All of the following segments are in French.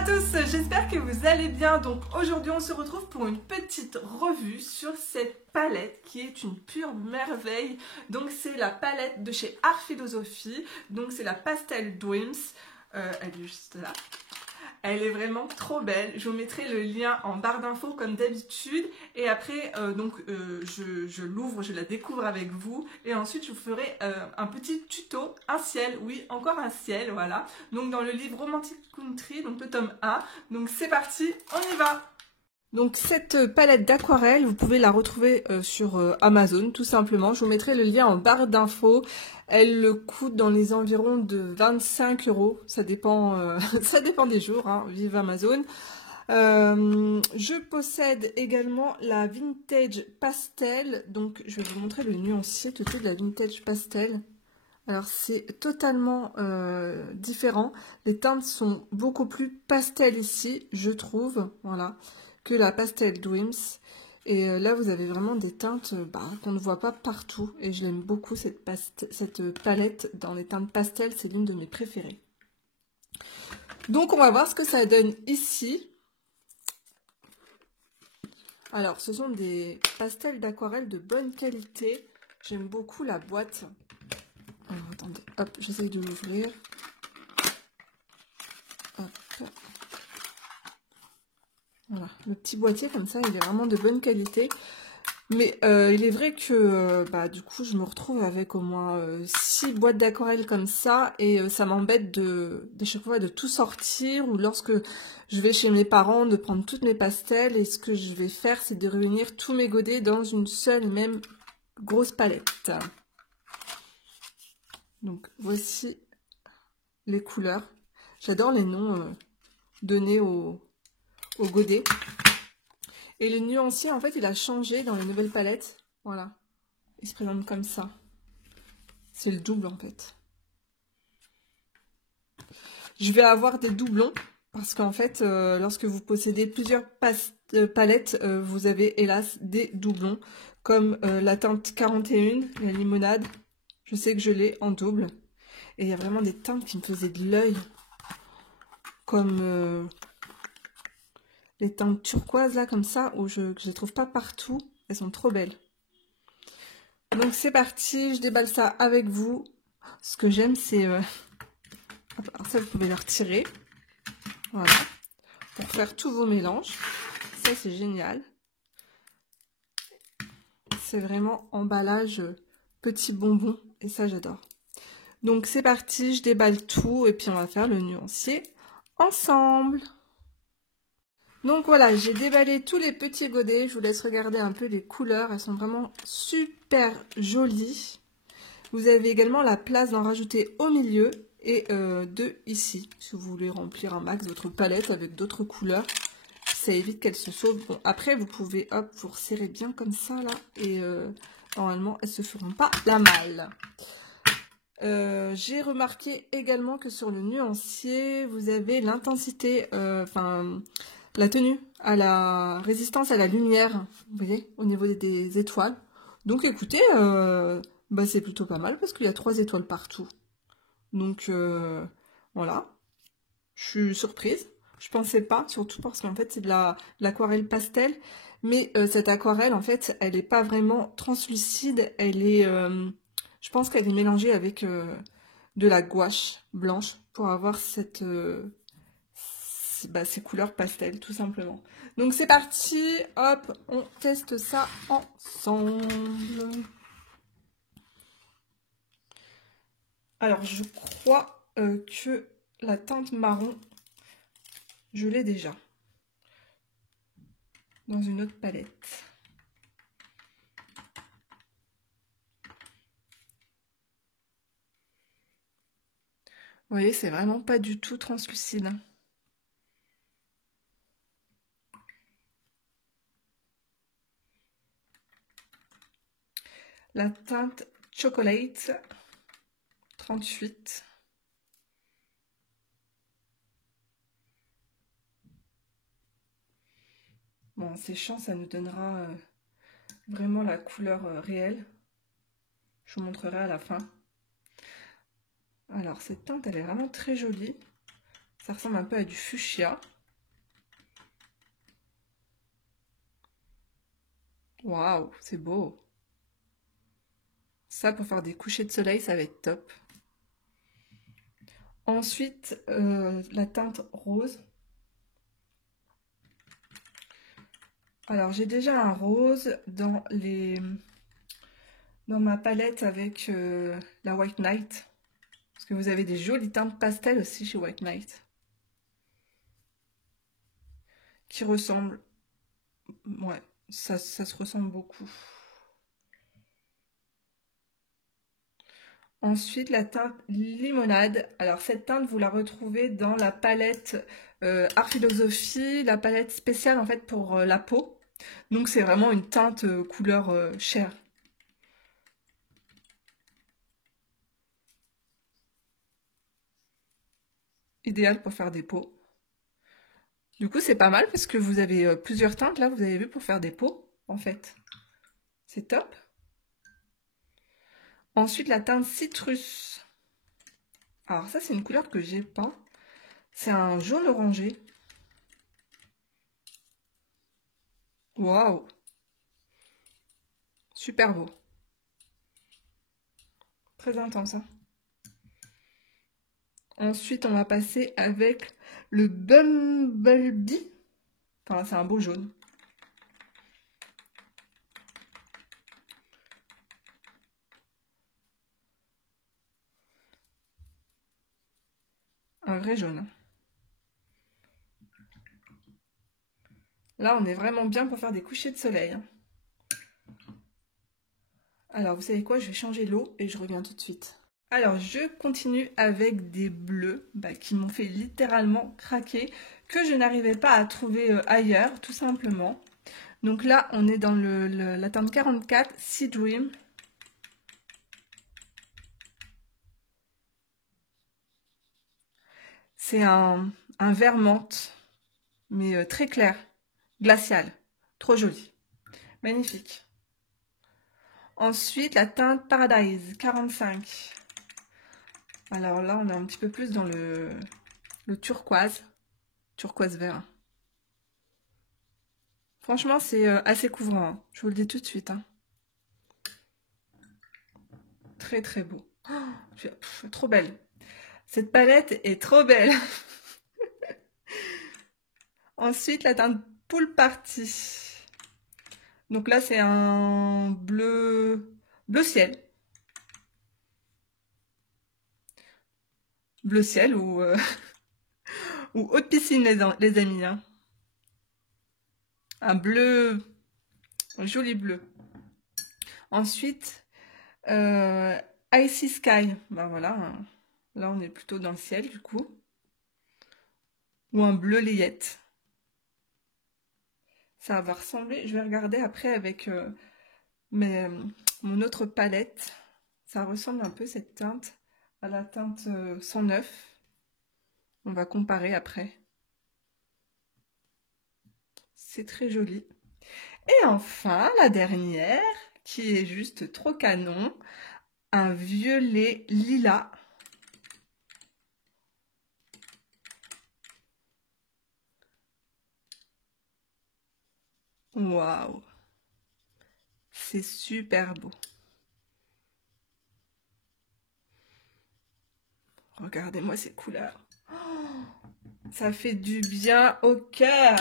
à tous, j'espère que vous allez bien. Donc aujourd'hui on se retrouve pour une petite revue sur cette palette qui est une pure merveille. Donc c'est la palette de chez Art Philosophie, donc c'est la Pastel Dreams, elle est juste là. Elle est vraiment trop belle. Je vous mettrai le lien en barre d'infos comme d'habitude. Et après, je l'ouvre, je la découvre avec vous. Et ensuite, je vous ferai un petit tuto, un ciel. Oui, encore un ciel, voilà. Donc dans le livre Romantic Country, donc le tome 1. Donc c'est parti, on y va! Donc cette palette d'aquarelle, vous pouvez la retrouver sur Amazon tout simplement. Je vous mettrai le lien en barre d'infos. Elle coûte dans les environs de 25 €. Ça dépend, ça dépend des jours, hein. Vive Amazon. Je possède également la Vintage Pastel. Donc je vais vous montrer le nuancier tout de suite de la Vintage Pastel. Alors c'est totalement différent. Les teintes sont beaucoup plus pastel ici, je trouve. Voilà. Que la Pastel Dreams. Et là, vous avez vraiment des teintes qu'on ne voit pas partout. Et je l'aime beaucoup, cette palette dans les teintes pastel. C'est l'une de mes préférées. Donc, on va voir ce que ça donne ici. Alors, ce sont des pastels d'aquarelle de bonne qualité. J'aime beaucoup la boîte. Alors, attendez, hop, j'essaye de l'ouvrir. Hop. Voilà, le petit boîtier comme ça, il est vraiment de bonne qualité. Mais il est vrai que du coup, je me retrouve avec au moins 6 boîtes d'aquarelle comme ça. Et ça m'embête de chaque fois de tout sortir. Ou lorsque je vais chez mes parents, de prendre toutes mes pastels. Et ce que je vais faire, c'est de réunir tous mes godets dans une seule et même grosse palette. Donc, voici les couleurs. J'adore les noms donnés aux godets. Et le nuancier, en fait, il a changé dans les nouvelles palettes. Voilà. Il se présente comme ça. C'est le double, en fait. Je vais avoir des doublons. Parce qu'en fait, lorsque vous possédez plusieurs palettes, vous avez, hélas, des doublons. Comme la teinte 41, la limonade. Je sais que je l'ai en double. Et il y a vraiment des teintes qui me faisaient de l'œil. Comme... les teintes turquoises là comme ça, que je ne trouve pas partout. Elles sont trop belles. Donc c'est parti, je déballe ça avec vous. Ce que j'aime c'est... alors ça vous pouvez le retirer. Voilà. Pour faire tous vos mélanges. Ça c'est génial. C'est vraiment emballage petit bonbon. Et ça j'adore. Donc c'est parti, je déballe tout. Et puis on va faire le nuancier ensemble. Donc voilà, j'ai déballé tous les petits godets. Je vous laisse regarder un peu les couleurs. Elles sont vraiment super jolies. Vous avez également la place d'en rajouter au milieu et deux ici. Si vous voulez remplir un max votre palette avec d'autres couleurs, ça évite qu'elle se sauve. Bon, après, vous pouvez, hop, vous resserrer bien comme ça, là. Et normalement, elles ne se feront pas la malle. J'ai remarqué également que sur le nuancier, vous avez l'intensité, la tenue à la résistance à la lumière, vous voyez, au niveau des étoiles. Donc écoutez, c'est plutôt pas mal parce qu'il y a 3 étoiles partout. Donc voilà, je suis surprise. Je pensais pas, surtout parce qu'en fait c'est de l'aquarelle pastel. Mais cette aquarelle, en fait, elle n'est pas vraiment translucide. Elle est, je pense qu'elle est mélangée avec de la gouache blanche pour avoir cette... ces couleurs pastel tout simplement. Donc c'est parti, hop, on teste ça ensemble. Alors je crois que la teinte marron, je l'ai déjà dans une autre palette. Vous voyez, c'est vraiment pas du tout translucide. La teinte Chocolate 38. Bon, en séchant, ça nous donnera vraiment la couleur réelle. Je vous montrerai à la fin. Alors, cette teinte, elle est vraiment très jolie. Ça ressemble un peu à du fuchsia. Waouh, c'est beau. Ça, pour faire des couchers de soleil, ça va être top. Ensuite, la teinte rose. Alors, j'ai déjà un rose dans ma palette avec la White Knight. Parce que vous avez des jolies teintes pastel aussi chez White Knight. Qui ressemblent. Ouais, ça se ressemble beaucoup. Ensuite, la teinte limonade. Alors, cette teinte, vous la retrouvez dans la palette Art Philosophie, la palette spéciale en fait pour la peau. Donc, c'est vraiment une teinte couleur chair. Idéal pour faire des peaux. Du coup, c'est pas mal parce que vous avez plusieurs teintes là, vous avez vu, pour faire des peaux en fait. C'est top. Ensuite, la teinte citrus. Alors ça, c'est une couleur que j'ai pas. C'est un jaune orangé. Waouh! Super beau. Très intense, hein. Ensuite, on va passer avec le Bumblebee. Enfin, c'est un beau jaune. Un vrai jaune. Là, on est vraiment bien pour faire des couchers de soleil. Alors, vous savez quoi? Je vais changer l'eau et je reviens tout de suite. Alors, je continue avec des bleus qui m'ont fait littéralement craquer, que je n'arrivais pas à trouver ailleurs, tout simplement. Donc là, on est dans la teinte 44, Sea Dream. C'est un vert menthe, mais très clair, glacial, trop joli, magnifique. Ensuite, la teinte Paradise 45. Alors là, on est un petit peu plus dans le turquoise vert. Franchement, c'est assez couvrant, hein. Je vous le dis tout de suite, hein. Très très beau. Oh, trop belle. Cette palette est trop belle. Ensuite, la teinte Pool Party. Donc là, c'est un bleu ciel. Bleu ciel ou, ou haute piscine, les amis, hein. Un bleu, un joli bleu. Ensuite, Icy Sky. Ben voilà, hein. Là, on est plutôt dans le ciel, du coup. Ou un bleu layette. Ça va ressembler, je vais regarder après avec mon autre palette. Ça ressemble un peu, cette teinte, à la teinte 109. On va comparer après. C'est très joli. Et enfin, la dernière, qui est juste trop canon, un violet lilas. Waouh! C'est super beau. Regardez-moi ces couleurs. Oh, ça fait du bien au cœur.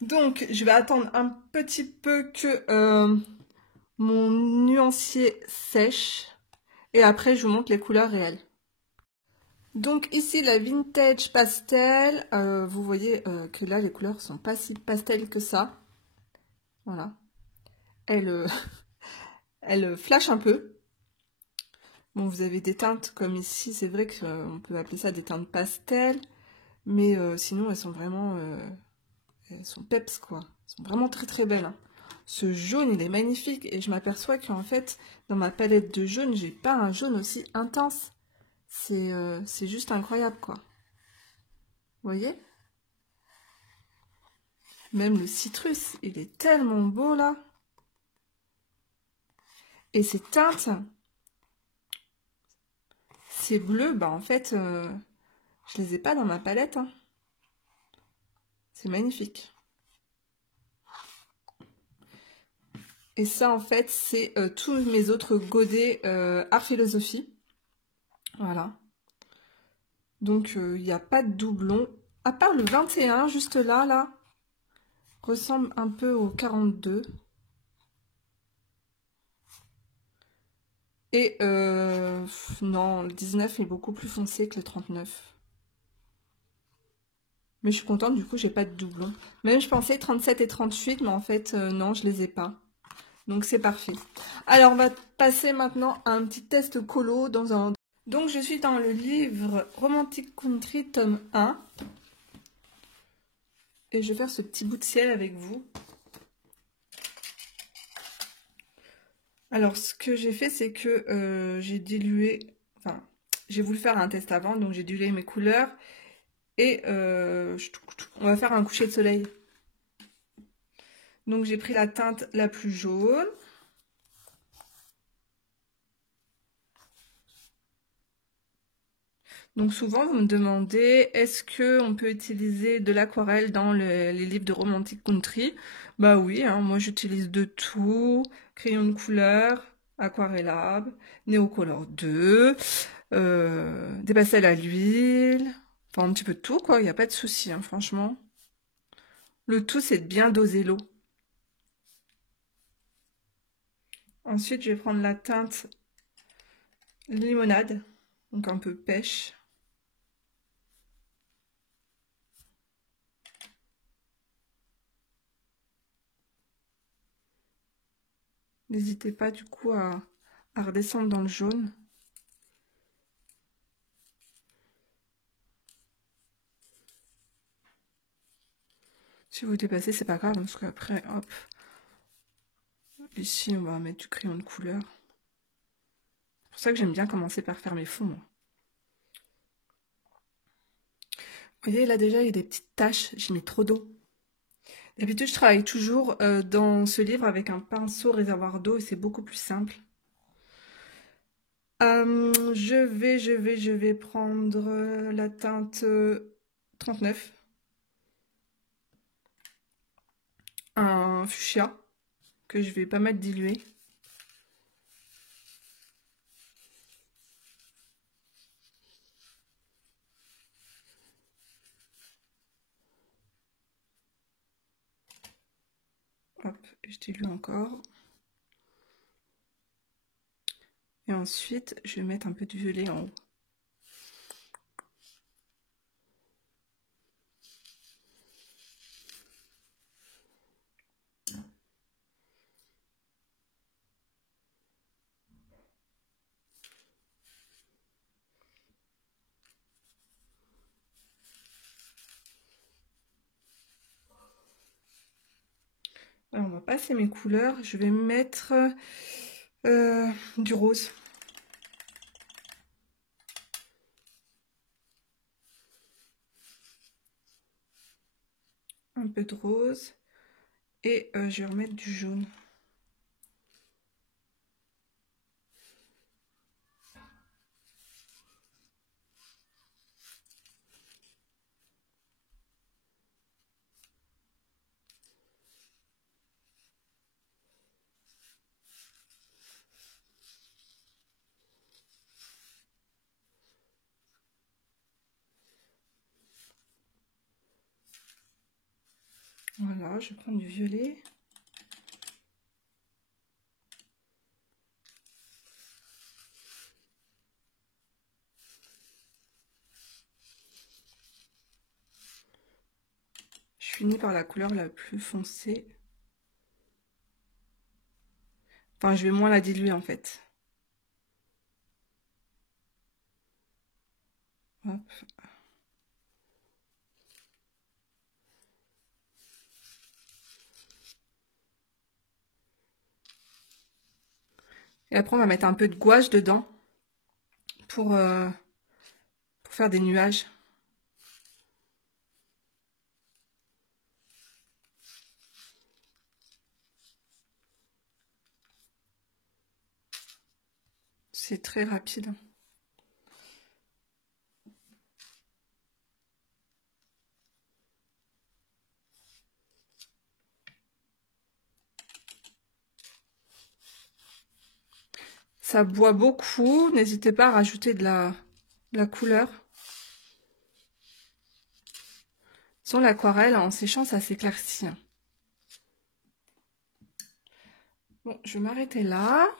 Donc, je vais attendre un petit peu que mon nuancier sèche. Et après, je vous montre les couleurs réelles. Donc ici, la Vintage Pastel. Vous voyez que là, les couleurs sont pas si pastel que ça. Voilà. Elle, elle flash un peu. Bon, vous avez des teintes comme ici. C'est vrai qu'on peut appeler ça des teintes pastel. Mais sinon, elles sont vraiment... elles sont peps, quoi. Elles sont vraiment très très belles, hein. Ce jaune, il est magnifique. Et je m'aperçois qu'en fait, dans ma palette de jaune, j'ai pas un jaune aussi intense. C'est juste incroyable, quoi. Vous voyez? Même le citrus, il est tellement beau, là. Et ces teintes, ces bleus, bah en fait, je les ai pas dans ma palette, hein. C'est magnifique. Et ça, en fait, c'est tous mes autres godets Art Philosophie. Voilà. Donc, il n'y a pas de doublon. À part le 21, juste là, ressemble un peu au 42. Et non, le 19 est beaucoup plus foncé que le 39. Mais je suis contente, du coup, j'ai pas de doublon. Même je pensais 37 et 38, mais en fait, non, je les ai pas. Donc c'est parfait. Alors, on va passer maintenant à un petit test colo dans un... Donc, je suis dans le livre Romantic Country, tome 1. Et je vais faire ce petit bout de ciel avec vous. Alors, ce que j'ai fait, c'est que j'ai dilué... Enfin, j'ai voulu faire un test avant, donc j'ai dilué mes couleurs. Et on va faire un coucher de soleil. Donc, j'ai pris la teinte la plus jaune. Donc souvent, vous me demandez, est-ce qu'on peut utiliser de l'aquarelle dans les livres de Romantic Country? Bah oui, hein, moi j'utilise de tout, crayon de couleur, aquarellable, Neocolor 2, des pastels à l'huile, enfin un petit peu de tout quoi, il n'y a pas de souci, hein, franchement. Le tout c'est de bien doser l'eau. Ensuite, je vais prendre la teinte limonade, donc un peu pêche. N'hésitez pas du coup à redescendre dans le jaune. Si vous dépassez, c'est pas grave, parce qu'après, hop, ici, on va mettre du crayon de couleur. C'est pour ça que j'aime bien commencer par faire mes fonds, moi. Vous voyez, là déjà, il y a des petites taches, j'ai mis trop d'eau. D'habitude, je travaille toujours dans ce livre avec un pinceau réservoir d'eau, et c'est beaucoup plus simple. Je vais prendre la teinte 39. Un fuchsia, que je vais pas mal diluer. Hop, je dilue encore. Et ensuite, je vais mettre un peu de violet en haut. Alors, on va passer mes couleurs. Je vais mettre du rose. Un peu de rose. Et je vais remettre du jaune. Voilà, je prends du violet. Je finis par la couleur la plus foncée. Enfin, je vais moins la diluer en fait. Hop. Et après, on va mettre un peu de gouache dedans pour faire des nuages. C'est très rapide. ça boit beaucoup. N'hésitez pas à rajouter de la couleur. Sur l'aquarelle, en séchant, ça s'éclaircit. Bon, je vais m'arrêter là.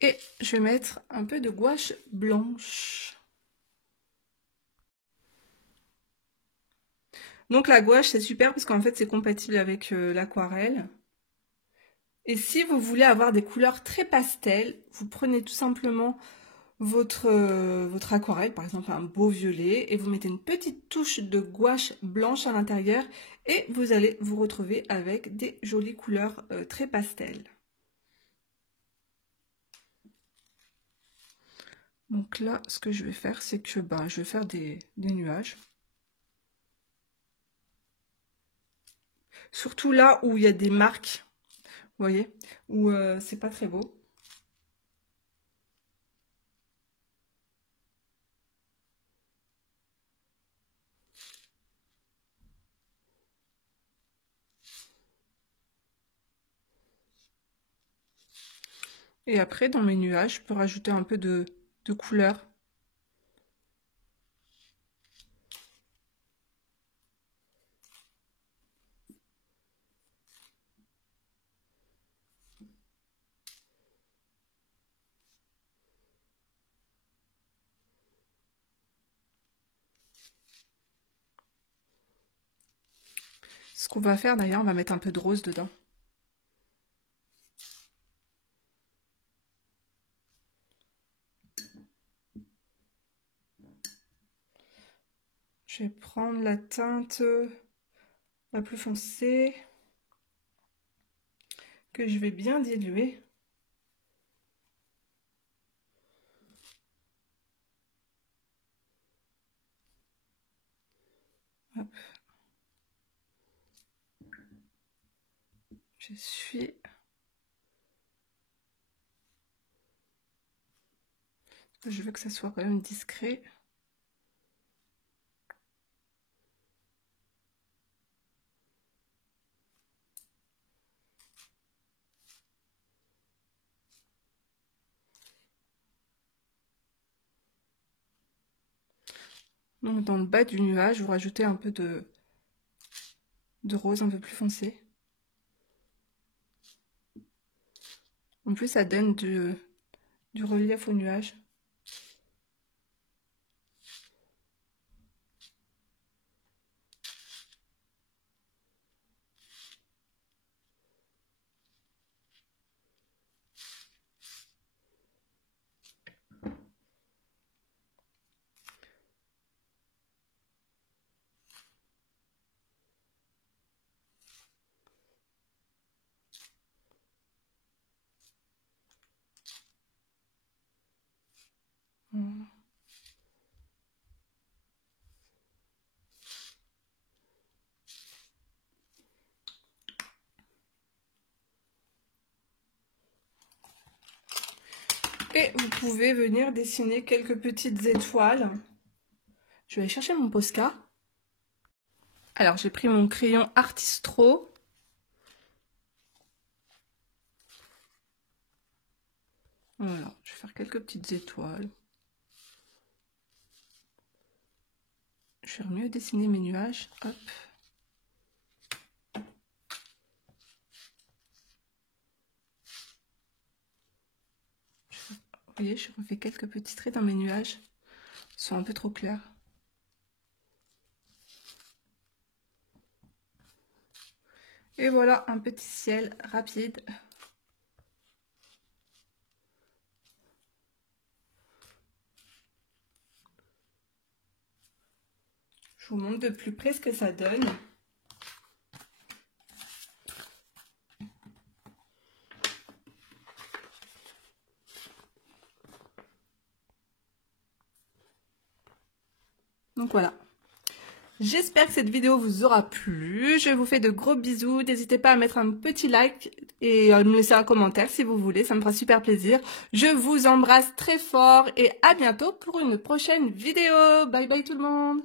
Et je vais mettre un peu de gouache blanche. Donc la gouache, c'est super parce qu'en fait, c'est compatible avec l'aquarelle. Et si vous voulez avoir des couleurs très pastel, vous prenez tout simplement votre aquarelle, par exemple un beau violet, et vous mettez une petite touche de gouache blanche à l'intérieur et vous allez vous retrouver avec des jolies couleurs très pastel. Donc là, ce que je vais faire, c'est que je vais faire des nuages. Surtout là où il y a des marques, vous voyez, où c'est pas très beau. Et après, dans mes nuages, je peux rajouter un peu de couleur. Ce qu'on va faire d'ailleurs, on va mettre un peu de rose dedans. Je vais prendre la teinte la plus foncée que je vais bien diluer. Hop. Je suis... Je veux que ça soit quand même discret. Donc dans le bas du nuage, vous rajoutez un peu de rose un peu plus foncé. En plus, ça donne du relief au nuage. Et vous pouvez venir dessiner quelques petites étoiles. Je vais aller chercher mon Posca. Alors j'ai pris mon crayon Artistro. Voilà, je vais faire quelques petites étoiles. Je vais mieux dessiner mes nuages. Hop. Vous voyez, je refais quelques petits traits dans mes nuages. Ils sont un peu trop clairs. Et voilà, un petit ciel rapide. Je vous montre de plus près ce que ça donne. Donc voilà. J'espère que cette vidéo vous aura plu. Je vous fais de gros bisous. N'hésitez pas à mettre un petit like et à me laisser un commentaire si vous voulez. Ça me fera super plaisir. Je vous embrasse très fort et à bientôt pour une prochaine vidéo. Bye bye tout le monde.